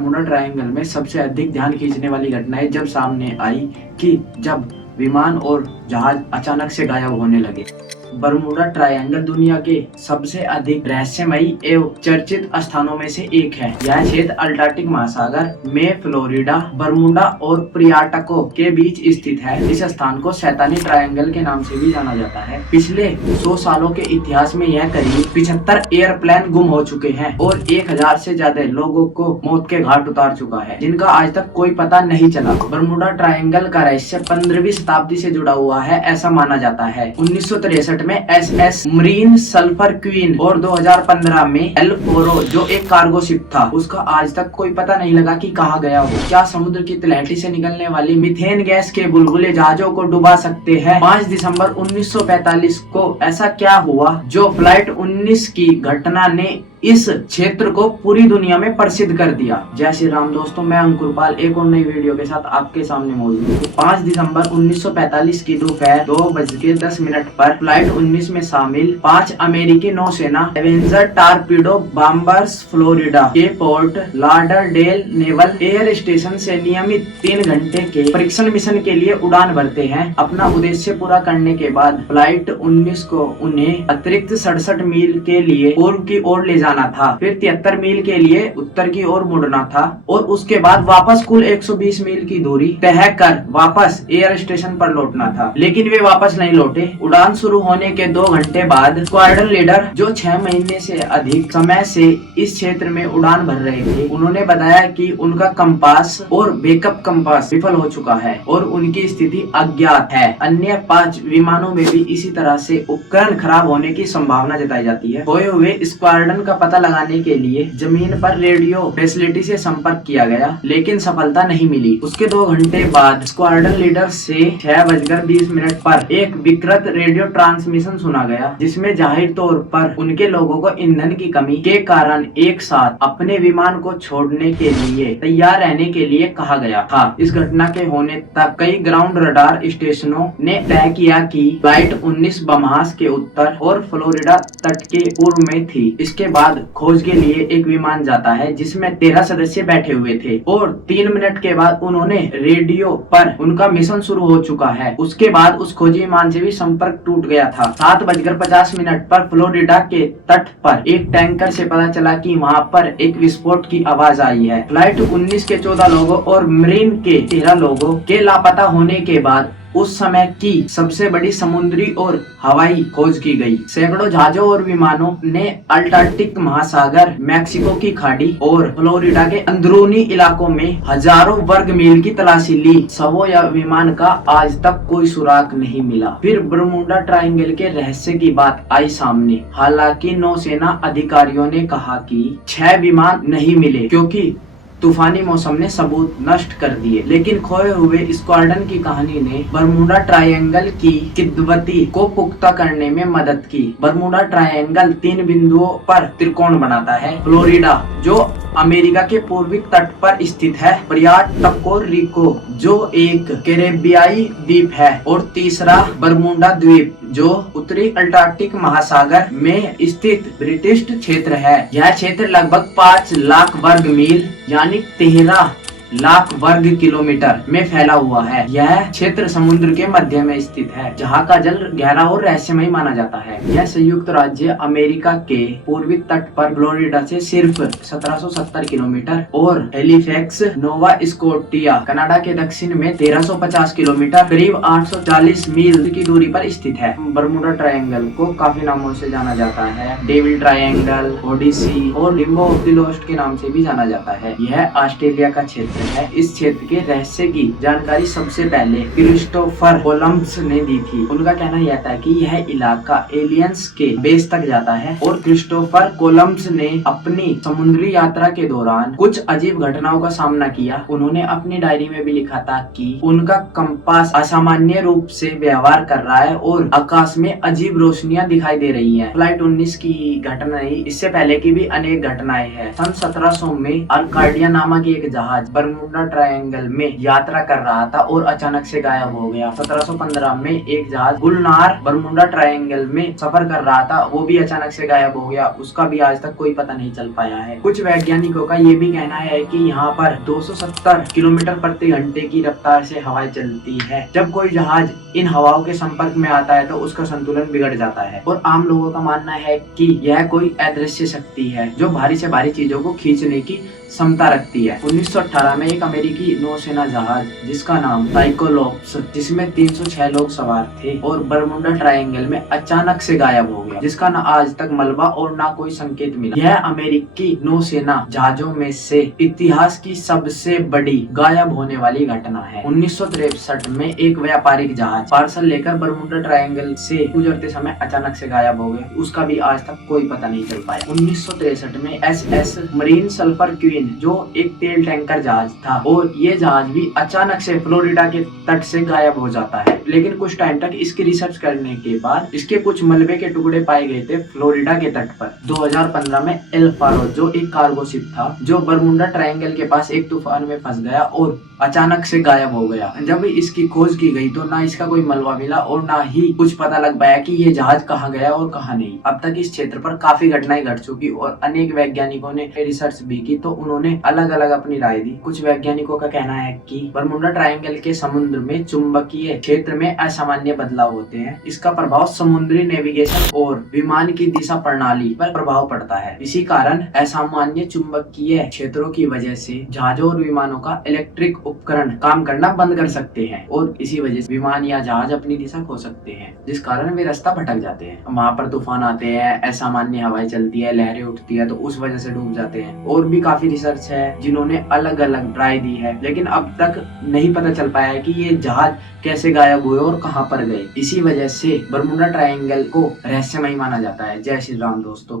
Bermuda triangle में सबसे अधिक ध्यान खींचने वाली घटनाएं जब सामने आई कि जब विमान और जहाज अचानक से गायब होने लगे। बरमूडा ट्रायंगल दुनिया के सबसे अधिक रहस्यमयी एवं चर्चित स्थानों में से एक है। यह क्षेत्र अटलांटिक महासागर में फ्लोरिडा, बरमूडा और प्रियाटको के बीच स्थित है। इस स्थान को शैतानी ट्रायंगल के नाम से भी जाना जाता है। पिछले 100 सालों के इतिहास में यह करीब 75 एयरप्लेन गुम हो चुके हैं और 1000 से ज्यादा लोगों को मौत के घाट उतार चुका है, जिनका आज तक कोई पता नहीं चला। बरमूडा ट्रायंगल का रहस्य 15वीं शताब्दी से जुड़ा हुआ है, ऐसा माना जाता है। 1963 में एसएस मरीन सल्फर क्वीन और 2015 में एल फोरो, जो एक कार्गो शिप था, उसका आज तक कोई पता नहीं लगा कि कहाँ गया हो। क्या समुद्र की तलहटी से निकलने वाली मीथेन गैस के बुलबुले जहाजों को डुबा सकते हैं? 5 दिसंबर 1945 को ऐसा क्या हुआ जो फ्लाइट 19 की घटना ने इस क्षेत्र को पूरी दुनिया में प्रसिद्ध कर दिया। जय श्री राम दोस्तों, मैं अंकुर पाल एक और नई वीडियो के साथ आपके सामने मौजूद हूँ। 5 दिसंबर 1945 की दोपहर 2:10 पर फ्लाइट 19 में शामिल 5 अमेरिकी नौसेना एवेंजर टारपीडो बॉम्बर्स फ्लोरिडा के port Lauderdale naval air station से नियमित 3 घंटे के परीक्षण मिशन के लिए उड़ान भरते हैं। अपना उद्देश्य पूरा करने के बाद फ्लाइट 19 को उन्हें अतिरिक्त 67 मील के लिए पूर्व की ओर ले जाना था, फिर 73 मील के लिए उत्तर की ओर मुड़ना था और उसके बाद वापस कुल 120 मील की दूरी तय कर वापस एयर स्टेशन पर लौटना था। लेकिन वे वापस नहीं लौटे। उड़ान शुरू होने के 2 घंटे बाद स्क्वाड्रन लीडर, जो 6 महीने से अधिक समय से इस क्षेत्र में उड़ान भर रहे थे, उन्होंने बताया कि उनका कंपास और बैकअप कंपास विफल हो चुका है और उनकी स्थिति अज्ञात है। अन्य 5 विमानों में भी इसी तरह से उपकरण खराब होने की संभावना जताई जाती है। खोए हुए स्क्वाड्रन का पता लगाने के लिए जमीन पर रेडियो फैसिलिटी से संपर्क किया गया, लेकिन सफलता नहीं मिली। उसके 2 घंटे बाद स्क्वाड्रन लीडर से 6:20 पर एक विकृत रेडियो ट्रांसमिशन सुना गया, जिसमें जाहिर तौर पर उनके लोगों को ईंधन की कमी के कारण एक साथ अपने विमान को छोड़ने के लिए तैयार रहने के लिए कहा गया था। इस घटना के होने तक कई ग्राउंड रडार स्टेशनों ने तय किया कि फ्लाइट 19 बमहास के उत्तर और फ्लोरिडा तट के पूर्व में थी। इसके बाद खोज के लिए एक विमान जाता है जिसमें 13 सदस्य बैठे हुए थे और 3 मिनट के बाद उन्होंने रेडियो पर उनका मिशन शुरू हो चुका है। उसके बाद उस खोजी विमान से भी संपर्क टूट गया था। 7:50 पर फ्लोरिडा के तट पर एक टैंकर से पता चला कि वहां पर एक विस्फोट की आवाज आई है। फ्लाइट 19 के 14 लोगों और मरीन के 13 लोगों के लापता होने के बाद उस समय की सबसे बड़ी समुद्री और हवाई खोज की गई। सैकड़ों जहाजों और विमानों ने अटलांटिक महासागर, मैक्सिको की खाड़ी और फ्लोरिडा के अंदरूनी इलाकों में हजारों वर्ग मील की तलाशी ली। शवों या विमान का आज तक कोई सुराग नहीं मिला। फिर बरमूडा ट्रायंगल के रहस्य की बात आई सामने। हालांकि नौसेना अधिकारियों ने कहा कि 6 विमान नहीं मिले क्योंकि तूफानी मौसम ने सबूत नष्ट कर दिए, लेकिन खोए हुए स्क्वाड्रन की कहानी ने बरमूडा ट्रायंगल की किद्वती को पुख्ता करने में मदद की। बरमूडा ट्रायंगल 3 बिंदुओं पर त्रिकोण बनाता है। फ्लोरिडा, जो अमेरिका के पूर्वी तट पर स्थित है, प्रियाटको रिको, जो एक कैरेबियाई द्वीप है, और तीसरा बरमूडा द्वीप, जो उत्तरी अटलांटिक महासागर में स्थित ब्रिटिश क्षेत्र है। यह क्षेत्र लगभग 5 लाख वर्ग मील यानी 13 लाख वर्ग किलोमीटर में फैला हुआ है। यह क्षेत्र समुद्र के मध्य में स्थित है, जहाँ का जल गहरा और रहस्यमय माना जाता है। यह संयुक्त राज्य अमेरिका के पूर्वी तट पर फ्लोरिडा से सिर्फ 1770 किलोमीटर और हैलिफैक्स, नोवा स्कोटिया, कनाडा के दक्षिण में 1350 किलोमीटर, करीब 840 मील की दूरी पर स्थित है। बरमूडा ट्रायंगल को काफी नामों से जाना जाता है। डेविल ट्रायंगल, ओडिसी और लिम्बो ऑफ द लोस्ट के नाम से भी जाना जाता है। यह ऑस्ट्रेलिया का क्षेत्र है। इस क्षेत्र के रहस्य की जानकारी सबसे पहले क्रिस्टोफर कोलंबस ने दी थी। उनका कहना यह था कि यह इलाका एलियंस के बेस तक जाता है और क्रिस्टोफर कोलंबस ने अपनी समुद्री यात्रा के दौरान कुछ अजीब घटनाओं का सामना किया। उन्होंने अपनी डायरी में भी लिखा था कि उनका कंपास असामान्य रूप से व्यवहार कर रहा है और आकाश में अजीब रोशनियां दिखाई दे रही हैं। फ्लाइट 19 की घटना, इससे पहले की भी अनेक घटनाएं हैं। सन 1700 में अर्काडिया नामक एक जहाज बरमुडा ट्रायंगल में यात्रा कर रहा था और अचानक से गायब हो गया। 1715 में एक जहाज गुलनार बरमुडा ट्रायंगल में सफर कर रहा था, वो भी अचानक से गायब हो गया। उसका भी आज तक कोई पता नहीं चल पाया है। कुछ वैज्ञानिकों का ये भी कहना है कि यहाँ पर 270 किलोमीटर प्रति घंटे की रफ्तार से हवाएं चलती है। जब कोई जहाज इन हवाओं के संपर्क में आता है तो उसका संतुलन बिगड़ जाता है और आम लोगों का मानना है कि यह कोई अदृश्य शक्ति है जो भारी से भारी चीजों को खींचने की क्षमता रखती है। 1918 में एक अमेरिकी नौसेना जहाज जिसका नाम साइक्लोप्स, जिसमें 306 लोग सवार थे और बरमुडा ट्रायंगल में अचानक से गायब हो गया, जिसका न आज तक मलबा और न कोई संकेत मिला। यह अमेरिकी नौसेना जहाजों में से इतिहास की सबसे बड़ी गायब होने वाली घटना है। 1963 में एक व्यापारिक जहाज पार्सल लेकर बरमुडा ट्रायंगल से गुजरते समय अचानक से गायब हो गया, उसका भी आज तक कोई पता नहीं चल पाया। 1963 में SS मरीन सल्फर क्वीन जो एक तेल टैंकर जहाज था और ये जहाज भी अचानक से फ्लोरिडा के तट से गायब हो जाता है। लेकिन कुछ टाइम तक इसकी रिसर्च करने के बाद इसके कुछ मलबे के टुकड़े पाए गए थे फ्लोरिडा के तट पर। 2015 में एल फारो जो एक कार्गो शिप था जो बरमुडा ट्रायंगल के पास एक तूफान में फंस गया और अचानक से गायब हो गया। जब इसकी खोज की गई तो ना इसका कोई मलबा मिला और ना ही कुछ पता लग पाया कि ये जहाज कहाँ गया और कहाँ नहीं। अब तक इस क्षेत्र पर काफी घटनाएं घट चुकी और अनेक वैज्ञानिकों ने रिसर्च भी की तो उन्होंने अलग अलग अपनी राय दी। कुछ वैज्ञानिकों का कहना है कि बरमुडा ट्रायंगल के समुद्र में चुंबकीय क्षेत्र में असामान्य बदलाव होते हैं। इसका प्रभाव समुद्री नेविगेशन और विमान की दिशा प्रणाली पर प्रभाव पड़ता है। इसी कारण असामान्य चुंबकीय क्षेत्रों की वजह से जहाजों और विमानों का इलेक्ट्रिक उपकरण काम करना बंद कर सकते हैं और इसी वजह से विमान या जहाज अपनी दिशा खो सकते हैं, जिस कारण वे रास्ता भटक जाते हैं। वहाँ पर तूफान आते हैं, असामान्य हवाएं चलती है, लहरें उठती है तो उस वजह से डूब जाते हैं। और भी काफी रिसर्च है जिन्होंने अलग अलग राय दी है, लेकिन अब तक नहीं पता चल पाया है कि ये जहाज कैसे गायब हुए और कहाँ पर गए। इसी वजह से बरमुडा ट्रायंगल को रहस्यमय माना जाता है। जय श्री राम दोस्तों।